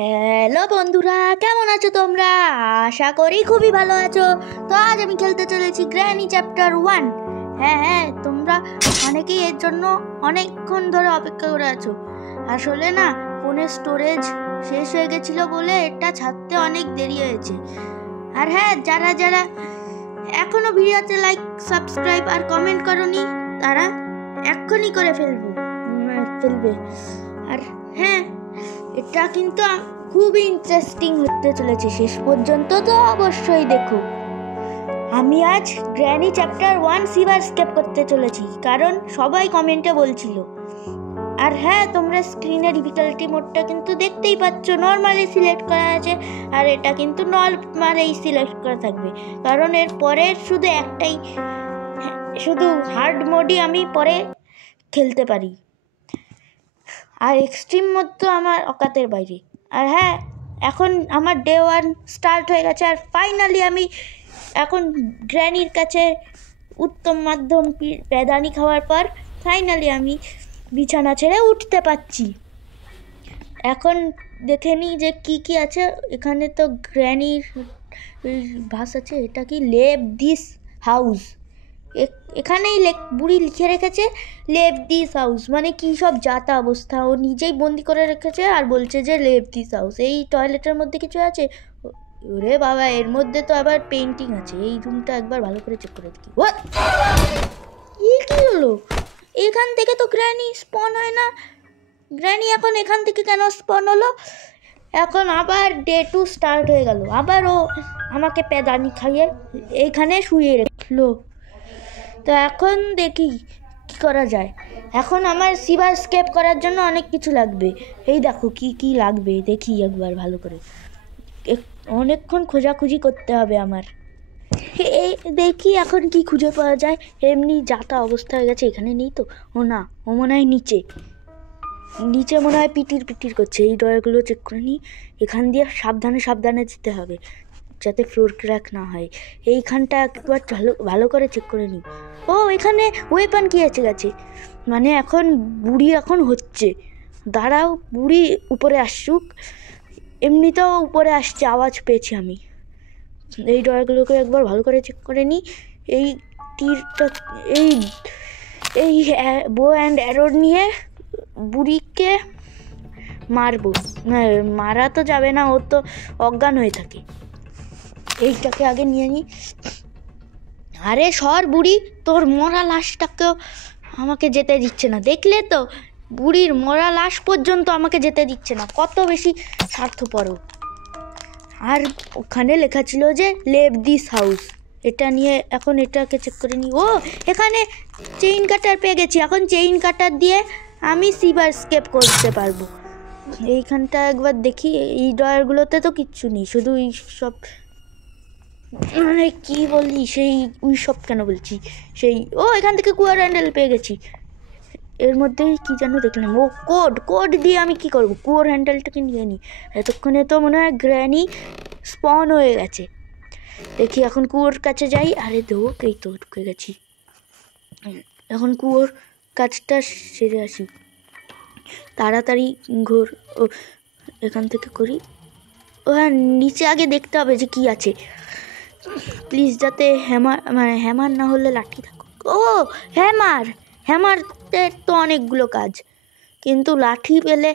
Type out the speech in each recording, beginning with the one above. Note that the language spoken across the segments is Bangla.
হ্যালো বন্ধুরা, কেমন আছো তোমরা? আশা করি খুবই ভালো আছো। তো আজ আমি খেলতে চলেছি গ্র্যানি চ্যাপ্টার 1। হ্যাঁ, তোমরা অনেকেই এর জন্য অনেকক্ষণ ধরে অপেক্ষা করে আছো। আসলে না, ফোনের স্টোরেজ শেষ হয়ে গেছিলো বলে এটা ছাড়তে অনেক দেরি হয়েছে। আর হ্যাঁ, যারা যারা এখনো ভিডিওতে লাইক, সাবস্ক্রাইব আর কমেন্ট করোনি, তারা এক্ষুনি করে ফেলবে। আর হ্যাঁ, এটা কিন্তু খুবই ইন্টারেস্টিং হতে চলেছে, শেষ পর্যন্ত তো অবশ্যই দেখো। আমি আজ গ্র্যানি চ্যাপ্টার 1 সিবার স্কেপ করতে চলেছি, কারণ সবাই কমেন্টে বলছিল। আর হ্যাঁ, তোমরা স্ক্রিনে ডিফিকাল্টি মোডটা কিন্তু দেখতেই পাচ্ছ, নর্মালি সিলেক্ট করা আছে। আর এটা কিন্তু নর্মালি সিলেক্ট করা থাকবে, কারণ এর পরে শুধু হার্ড মোডই আমি পরে খেলতে পারি। আর এক্সট্রিম মোড তো আমার অকাতের বাইরে। আর হ্যাঁ, এখন আমার ডে 1 স্টার্ট হয়ে গেছে। আর ফাইনালি আমি এখন গ্র্যানির কাছে উত্তম মাধ্যম প্যাদানি খাওয়ার পর ফাইনালি আমি বিছানা ছেড়ে উঠতে পারছি। এখন দেখে নিই যে কি আছে এখানে। তো গ্র্যানির ভাস আছে, এটা কি লেভ দিস হাউস। এখানেই বুড়ি লিখে রেখেছে লেভ দিস হাউস, মানে কি সব যাতা অবস্থা। ও নিজেই বন্দি করে রেখেছে আর বলছে যে লেভ দিস হাউস। এই টয়লেটের মধ্যে কিছু আছে? ওরে বাবা, এর মধ্যে তো আবার পেন্টিং আছে। এই রুমটা একবার ভালো করে চেক করে দেখি। কি হলো? এখান থেকে তো গ্র্যানি স্পন হয় না। গ্র্যানি এখন এখান থেকে কেন স্পন হলো? এখন আবার ডে 2 স্টার্ট হয়ে গেল। আবার ও আমাকে প্যাদানি খাইয়ে এইখানে শুয়ে রাখলো। তো এখন দেখি কি করা যায়। এখন আমার সিবার স্কেপ করার জন্য অনেক কিছু লাগবে। এই দেখো কি লাগবে, দেখি একবার ভালো করে। অনেকক্ষণ খোঁজাখুঁজি করতে হবে আমার। এই দেখি এখন কি খুঁজে পাওয়া যায়। এমনি যাতা অবস্থা হয়ে গেছে। এখানে নেই তো? ও না, ও মনে হয় নিচে মনে হয় পিটির করছে। এই ডয়ারগুলো চেক করে নিই। এখান দিয়ে সাবধানে যেতে হবে, যাতে ফ্লোর ক্র্যাক না হয়। এইখানটা একবার ভালো করে চেক করে নিই। ও, এখানে ওয়েপন কি আছে গেছে, মানে এখন বুড়ি এখন হচ্ছে। দাঁড়াও, বুড়ি উপরে আসুক। এমনিতেও উপরে আসছে, আওয়াজ পেয়েছি আমি। এই ডয়ারগুলোকে একবার ভালো করে চেক করে নিই। এই তীরটা, এই বো অ্যান্ড অ্যারো নিয়ে বুড়িকে মারবো। মারা তো যাবে না, ও তো অজ্ঞান হয়ে থাকে। এইটাকে আগে নিয়ে নিই। আরে সর বুড়ি, তোর মরা লাশটাকেও আমাকে যেতে দিচ্ছে না। দেখলে তো, বুড়ির মরা লাশ পর্যন্ত আমাকে যেতে দিচ্ছে না। কত বেশি স্বার্থপর। আর ওখানে লেখা ছিল যে লেভ দিস হাউস। এটা নিয়ে এখন এটাকে চেক করে নিই। ও, এখানে চেইন কাটার পেয়ে গেছি। এখন চেইন কাটার দিয়ে আমি সিবার স্কেপ করতে পারবো। এইখানটা একবার দেখি। এই ডয়ারগুলোতে তো কিচ্ছু নেই, শুধু এই সব, মানে কি বলি, ওই সব কেন বলছি, এখান থেকে কুয়ার হ্যান্ডেল পেয়ে গেছি। এর মধ্যে কি যেন দেখলাম। ও কোড দিয়ে আমি কি করব? কুয়োর হ্যান্ডেলটাকে নিয়ে নিই। এতক্ষণে তো মনে হয় গ্র্যানি স্পন হয়ে গেছে। দেখি এখন কুয়োর কাছে যাই। আরে এই তো ঢুকে গেছি। এখন কুয়োর কাজটা সেরে আসি, তাড়াতাড়ি ঘোর। ও, এখান থেকে করি। ও হ্যাঁ, নিচে আগে দেখতে হবে যে কি আছে। প্লিজ যাতে হ্যামার না হলে লাঠি থাকুক। ও, হ্যামারতে তো অনেকগুলো কাজ, কিন্তু লাঠি পেলে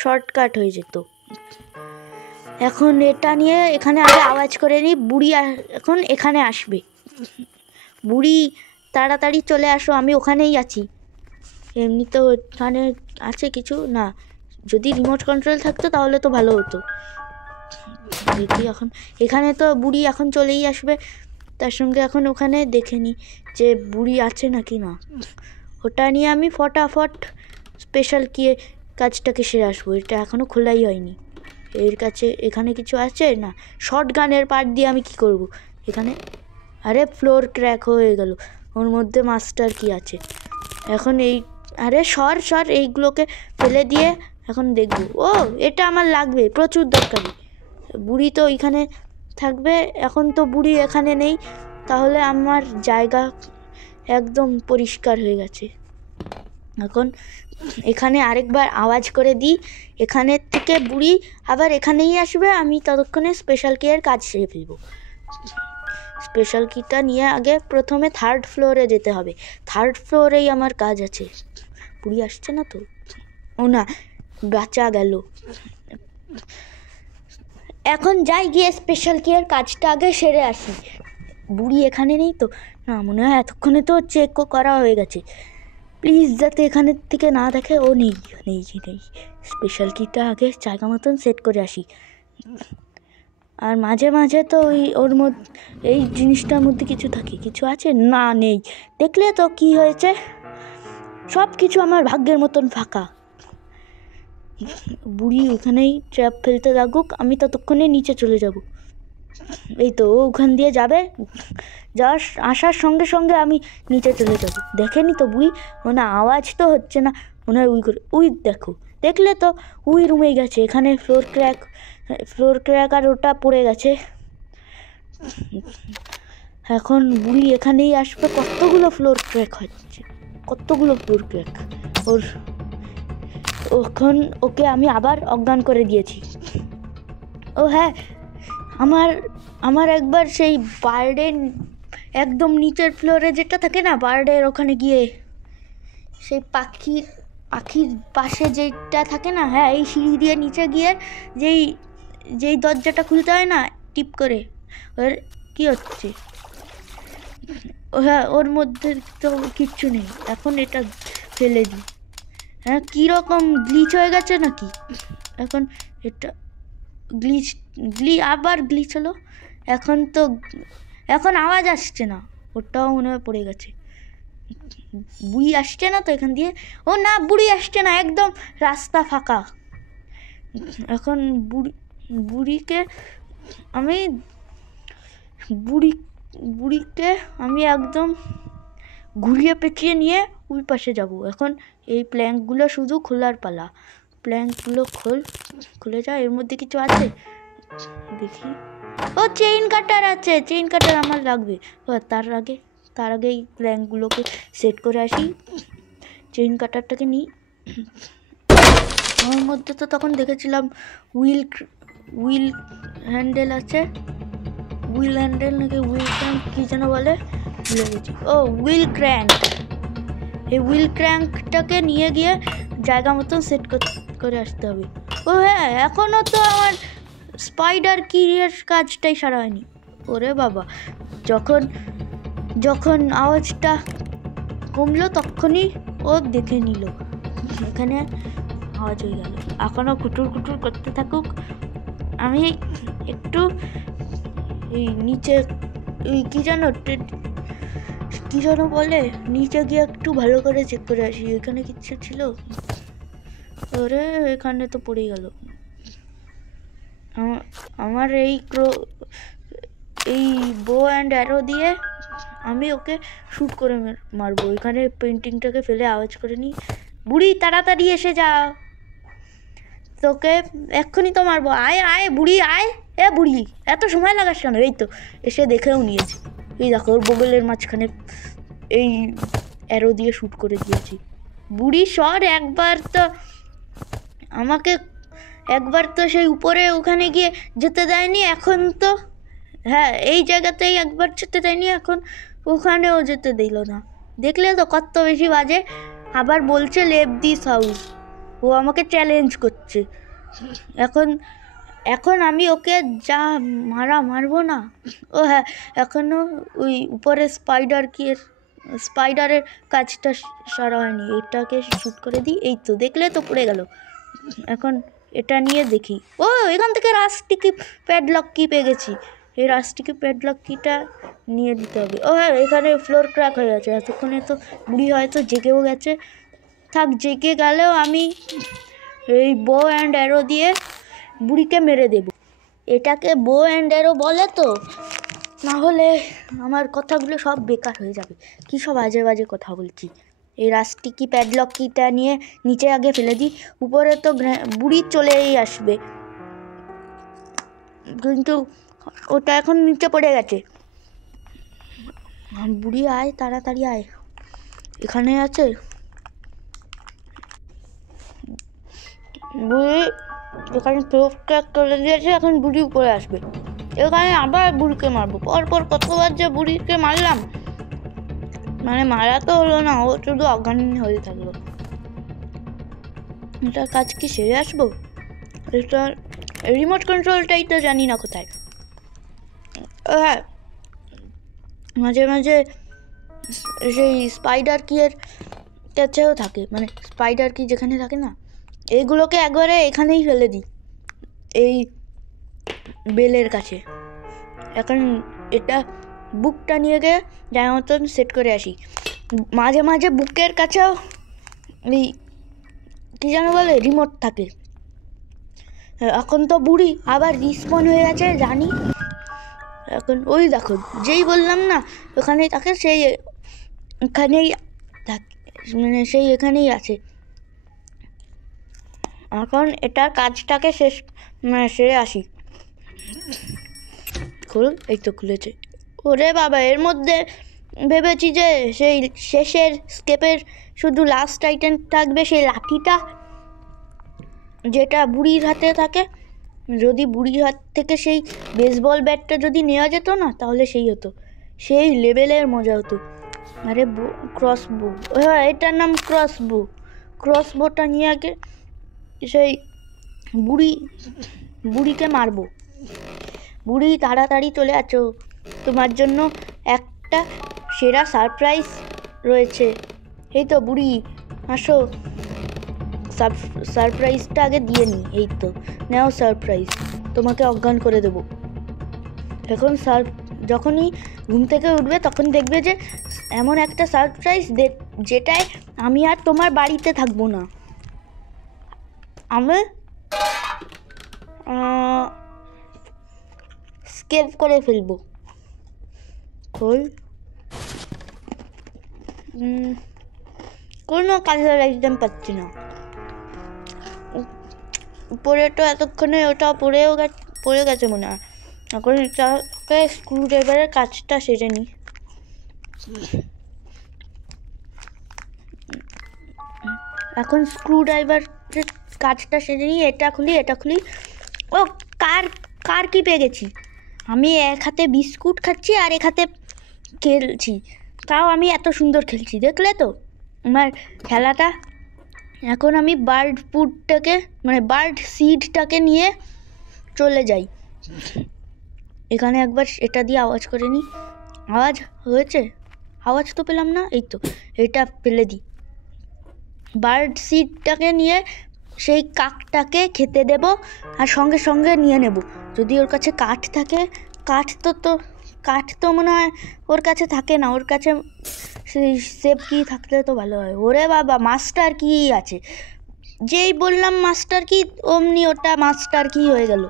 শর্টকাট হয়ে যেত। এখন এটা নিয়ে এখানে আগে আওয়াজ করে নিই। বুড়ি এখন এখানে আসবে। বুড়ি তাড়াতাড়ি চলে আসো, আমি ওখানেই আছি। এমনি তো ওখানে আছে কিছু না, যদি রিমোট কন্ট্রোল থাকতো তাহলে তো ভালো হতো। দেখি এখন এখানে তো বুড়ি এখন চলেই আসবে। তার সঙ্গে এখন ওখানে দেখে নিই যে বুড়ি আছে নাকি না। ওটা নিয়ে আমি ফটাফট স্পেশাল কাজটাকে সেরে আসবো। এটা এখনও খোলাই হয়নি। এখানে কিছু আছে না। শর্ট গানের পার্ট দিয়ে আমি কি করব এখানে? আরে ফ্লোর ক্র্যাক হয়ে গেল, ওর মধ্যে মাস্টার কি আছে এখন? আরে সর এইগুলোকে ফেলে দিয়ে এখন দেখব। ও, এটা আমার লাগবে, প্রচুর দরকারি। বুড়ি তো এখানে থাকবে। এখন তো বুড়ি এখানে নেই, তাহলে আমার জায়গা একদম পরিষ্কার হয়ে গেছে। এখন এখানে আরেকবার আওয়াজ করে দিই, এখানের থেকে বুড়ি আবার এখানেই আসবে। আমি ততক্ষণে স্পেশাল কিয়ের কাজ সেরে ফেলবো। স্পেশাল কিটা নিয়ে আগে প্রথমে 3rd ফ্লোরে যেতে হবে। 3rd ফ্লোরেই আমার কাজ আছে। বুড়ি আসছে না তো? ও না, বাঁচা গেল। এখন যাই, গিয়ে স্পেশাল কিয়ের কাজটা আগে সেরে আসি। বুড়ি এখানে নেই তো? না, মনে হয় এতক্ষণে তো চেকও করা হয়ে গেছে। প্লিজ যাতে এখানের থেকে না দেখে। ও নেই নেই নেই। স্পেশাল কিটা আগে জায়গা মতন সেট করে আসি। আর মাঝে মাঝে তো ওর মধ্যে এই জিনিসটার মধ্যে কিছু থাকে, কিছু আছে না? নেই। দেখলে তো কি হয়েছে, সব কিছু আমার ভাগ্যের মতন ফাঁকা। বুড়ি ওখানেই ট্র্যাপ ফেলতে লাগুক, আমি ততক্ষণে নিচে চলে যাব। এই তো ও ওখান দিয়ে যাবে, আসার সঙ্গে সঙ্গে আমি নিচে চলে যাব। দেখেনি তো বুড়ি? ও না, আওয়াজ তো হচ্ছে না, মনে হয় উই দেখো, দেখলে তো উই রুমে গেছে। এখানে ফ্লোর ক্র্যাক আর ওটা পড়ে গেছে। এখন বুড়ি এখানেই আসবে। কতগুলো ফ্লোর ক্র্যাক হচ্ছে, কতগুলো ফ্লোর ক্র্যাক ওর। ওকে আমি আবার অজ্ঞান করে দিয়েছি। ও হ্যাঁ, আমার একবার সেই বার্ডের একদম নিচের ফ্লোরে যেটা থাকে না, বার্ডের ওখানে গিয়ে সেই পাখির পাশে যেটা থাকে না, হ্যাঁ, এই সিঁড়ি দিয়ে নিচে গিয়ে যেই দরজাটা খুলতে হয় না টিপ করে, ওর কি হচ্ছে? হ্যাঁ, ওর মধ্যে তো কিচ্ছু নেই। এখন এটা ফেলে দিই। হ্যাঁ, কীরকম গ্লিচ হয়ে গেছে নাকি? এখন এটা আবার গ্লিচ হলো। এখন আওয়াজ আসছে না, ওটাও মনে হয় পড়ে গেছে। বুড়ি আসছে না তো এখান দিয়ে? ও না, বুড়ি আসছে না, একদম রাস্তা ফাঁকা। এখন বুড়িকে আমি একদম ঘুরিয়ে পেঁচিয়ে নিয়ে ওই পাশে যাব। এখন এই প্ল্যাঙ্কগুলো শুধু খোলার পালা। প্ল্যাঙ্কগুলো খুলে যায়। এর মধ্যে কিছু আছে দেখি। ও চেইন কাটার আছে, চেইন কাটার আমার লাগবে। তার আগে এই প্ল্যাঙ্কগুলোকে সেট করে আসি। চেইন কাটারটাকে নিই। আমার মধ্যে তো তখন দেখেছিলাম হুইল হ্যান্ডেল আছে। হুইল হ্যান্ডেল নাকি হুইল ক্র্যাঙ্ক কী যেন বলে, ভুলে গেছি। ও হুইল ক্র্যাঙ্ক। এই হুইল ক্র্যাঙ্কটাকে নিয়ে গিয়ে জায়গা মতন সেট করে আসতে হবে। ও হ্যাঁ, এখনও তো আমার স্পাইডার কিয়ের কাজটাই সারা হয়নি। ওরে বাবা, যখন আওয়াজটা কমলো তখনই ও দেখে নিল এখানে আওয়াজ হয়ে গেল। এখনও কুটুর করতে থাকুক। আমি একটু এই নিচে কি যেন বলে, নিচে গিয়ে একটু ভালো করে চেক করে আসি এখানে কিচ্ছু ছিল। ওরে, এখানে তো পড়ে গেল। আমার এই বো অ্যান্ড অ্যারো দিয়ে আমি ওকে শ্যুট করে মারবো। এখানে পেন্টিংটাকে ফেলে আওয়াজ করে নিই। বুড়ি তাড়াতাড়ি এসে যা, তোকে এক্ষুনি তো মারবো। আয় বুড়ি আয়। এ বুড়ি, এত সময় লাগাস কেন? এই তো এসে দেখেও নিয়েছি। এই দেখো, ওর বগলের মাঝখানে এই অ্যারো দিয়ে শ্যুট করে দিয়েছি। বুড়ি সর, একবার তো সেই উপরে ওখানে গিয়ে যেতে দেয়নি, এখন তো হ্যাঁ এই জায়গাতেই একবার যেতে দেয়নি, এখন ওখানেও যেতে দিল না। দেখলে তো কত বেশি বাজে। আবার বলছে লেভ দিস হাউস। ও আমাকে চ্যালেঞ্জ করছে। এখন আমি ওকে যা মারবো না। ও হ্যাঁ, এখনও ওই উপরে স্পাইডারের কাজটা সারা হয়নি। এটাকে শ্যুট করে দিই। এই তো দেখলে তো পড়ে গেল। এখন এটা নিয়ে দেখি। ও এখান থেকে রাস্টিকি প্যাডলক কি পেয়ে গেছি। এই রাস্টিকি প্যাডলক কিটা নিয়ে দিতে হবে। ও হ্যাঁ, এখানে ফ্লোর ক্র্যাক হয়ে গেছে। এতক্ষণে তো বুড়ি হয়তো জেগেও গেছে। থাক, জেগে গেলেও আমি এই বো অ্যান্ড অ্যারো দিয়ে বুড়িকে মেরে দেব। এটাকে বো অ্যান্ড অ্যারো বলে তো, না হলে আমার কথাগুলো সব বেকার হয়ে যাবে। কী সব বাজে বাজে কথা বলছি। এই রাস্টিকি প্যাডলক কিটা নিয়ে নিচে আগে ফেলে দিই। উপরে তো বুড়ি চলেই আসবে, কিন্তু ওটা এখন নিচে পড়ে গেছে। বুড়ি আয়, তাড়াতাড়ি আয়, এখানে আছে। বুড়ি এখানে প্রুফ ট্র্যাক করে দিয়েছে, এখন বুড়ি উপরে আসবে। এখানে আবার বুড়িকে মারবো, পরপর কতবার যে বুড়িকে মারলাম, মানে মারা তো হলো না, ও শুধু অজ্ঞান হয়ে থাকলো। এটার কাজ কি সেরে আসবো? এটার রিমোট কন্ট্রোলটাই তো জানি না কোথায়। হ্যাঁ, মাঝে মাঝে সেই স্পাইডার কিয়ের কাছেও থাকে, মানে স্পাইডার কি যেখানে থাকে না, এইগুলোকে একবারে এখানেই ফেলে দিই, এই বেলের কাছে। এখন এটা বুকটা নিয়ে গিয়ে যার মতন সেট করে আসি। মাঝে মাঝে বুকের কাছেও এই কী যেন বলে রিমোট থাকে। এখন তো বুড়ি আবার রিস্পন হয়ে গেছে জানি। এখন ওই দেখো, যেই বললাম না ওখানেই থাকে, সেই এখানেই থাকে, মানে সেই এখানেই আছে। এখন এটার কাজটাকে সেরে আসি। খুল, এই তো খুলেছে। ওরে বাবা, এর মধ্যে ভেবেছি যে সেই শেষের স্কেপের শুধু লাস্ট আইটেম থাকবে সেই লাঠিটা, যেটা বুড়ির হাতে থাকে। যদি বুড়ির হাত থেকে সেই বেসবল ব্যাটটা যদি নেওয়া যেত না, তাহলে সেই হতো, সেই লেভেলের মজা হতো। আরে ক্রসবো, হ্যাঁ এটার নাম ক্রসবো। ক্রসবোটা নিয়ে আগে সেই বুড়িকে মারবো। বুড়ি তাড়াতাড়ি চলে আসো, তোমার জন্য একটা সেরা সারপ্রাইজ রয়েছে। এই তো বুড়ি আসো, সারপ্রাইজটা আগে দিয়ে নিই। এই তো নাও সারপ্রাইজ, তোমাকে অজ্ঞান করে দেবো। এখন যখনই ঘুম থেকে উঠবে তখন দেখবে যে এমন একটা সারপ্রাইজ যেটায় আমি আর তোমার বাড়িতে থাকবো না, আমি স্কেপ করে ফেলবো। খোল, কোনো কালার আইটেম পাচ্ছি না। উপরে তো এতক্ষণে ওটা পড়ে গেছে মনে হয়। এখন এটাকে স্ক্রু ড্রাইভারের কাজটা সেরে নিই। এখন স্ক্রু ড্রাইভারের কাজটা সেরে নিই। এটা খুলি। ও কার কি পেয়ে গেছি আমি। এক হাতে বিস্কুট খাচ্ছি আর এক হাতে খেলছি, তাও আমি এত সুন্দর খেলছি, দেখলে তো আমার খেলাটা। এখন আমি বার্ড সিডটাকে নিয়ে চলে যাই। এখানে একবার এটা দিয়ে আওয়াজ করে নিই। আওয়াজ হয়েছে? আওয়াজ তো পেলাম না। এই তো, এটা ফেলে দিই। বার্ড সিডটাকে নিয়ে সেই কাকটাকে খেতে দেব, আর সঙ্গে সঙ্গে নিয়ে নেব। যদি ওর কাছে কাঠ থাকে, কাঠ তো মনে হয় ওর কাছে থাকে না, ওর কাছে সেই সেফ কি থাকলে তো ভালো হয়। ওরে বাবা, মাস্টার কি আছে, যেই বললাম মাস্টার কি অমনি ওটা মাস্টার কি হয়ে গেল।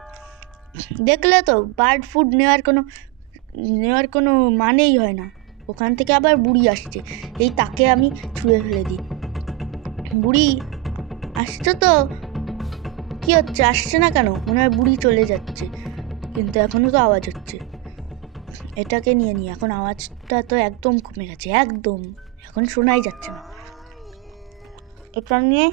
দেখলে তো, বার্ড ফুড নেওয়ার কোনো মানেই হয় না। ওখান থেকে আবার বুড়ি আসছে, এই তাকে আমি ছুঁড়ে ফেলে দিই। বুড়ি আসছো তো? কি হচ্ছে, আসছে না কেন? মনে হয় বুড়ি চলে যাচ্ছে, কিন্তু এখনও তো আওয়াজ হচ্ছে। এটাকে নিয়ে নিই। এখন আওয়াজটা তো একদম কমে গেছে, একদম এখন শোনাই যাচ্ছে না। এটা নিয়ে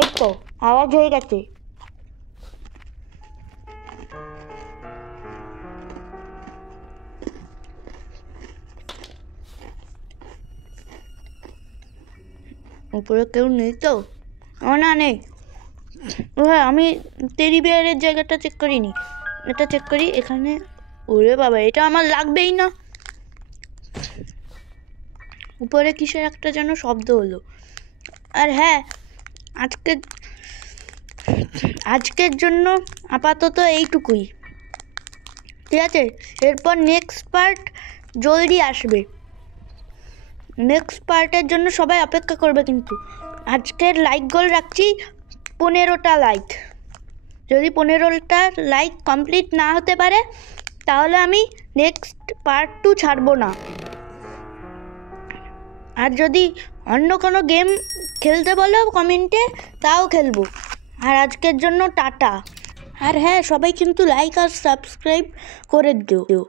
এই তো আওয়াজ হয়ে গেছে। উপরে কেউ নেই তো? না নেই। হ্যাঁ, আমি টেডি বিয়ারের জায়গাটা চেক করিনি, এটা চেক করি এখানে। ওরে বাবা, এটা আমার লাগবেই না। উপরে কিসের একটা যেন শব্দ হলো। আর হ্যাঁ, আজকের জন্য আপাতত এইটুকুই, ঠিক আছে? এরপর নেক্সট পার্ট জলদি আসবে। নেক্সট পার্টের জন্য সবাই অপেক্ষা করবে, কিন্তু আজকের লাইক গোল রাখছি 15টা লাইক। যদি 15টা লাইক কমপ্লিট না হতে পারে, তাহলে আমি নেক্সট পার্ট 2 ছাড়বো না। আর যদি অন্য কোনো গেম খেলতে বলো কমেন্টে, তাও খেলবো। আর আজকের জন্য টাটা। আর হ্যাঁ, সবাই কিন্তু লাইক আর সাবস্ক্রাইব করে দিও।